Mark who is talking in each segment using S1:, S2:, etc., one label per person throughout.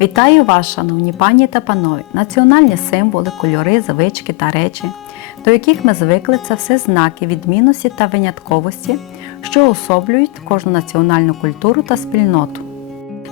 S1: Вітаю вас, шановні пані та панові! Національні символи, кольори, звички та речі, до яких ми звикли, це все знаки відмінності та винятковості, що особлюють кожну національну культуру та спільноту.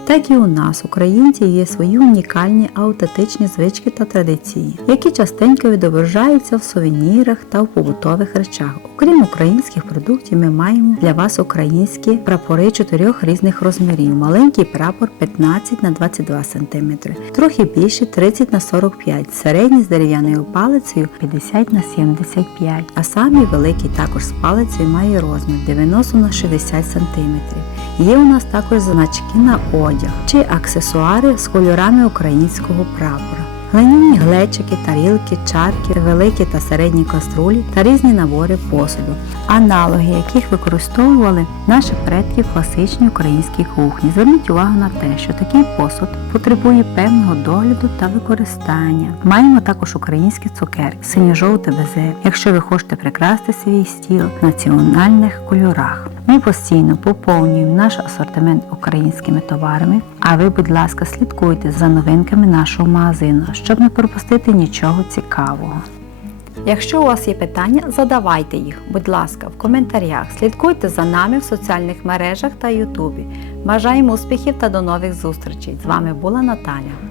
S1: Так і у нас, українців, є свої унікальні аутентичні звички та традиції, які частенько відображаються в сувенірах та в побутових речах. Окрім українських продуктів, ми маємо для вас українські прапори чотирьох різних розмірів. Маленький прапор 15 на 22 см, трохи більший 30 на 45 середній з дерев'яною палицею 50 на 75 а самий великий також з палицею має розмір 90 на 60 см. Є у нас також значки на одяг чи аксесуари з кольорами українського прапора. Глиняні глечики, тарілки, чарки, великі та середні каструлі та різні набори посуду, аналоги яких використовували наші предки в класичній українській кухні. Зверніть увагу на те, що такий посуд потребує певного догляду та використання. Маємо також українські цукерки, синьо-жовте безе, якщо ви хочете прикрасти свій стіл в національних кольорах. Ми постійно поповнюємо наш асортимент українськими товарами, а ви, будь ласка, слідкуйте за новинками нашого магазину, щоб не пропустити нічого цікавого. Якщо у вас є питання, задавайте їх, будь ласка, в коментарях. Слідкуйте за нами в соціальних мережах та Ютубі. Бажаємо успіхів та до нових зустрічей! З вами була Наталя.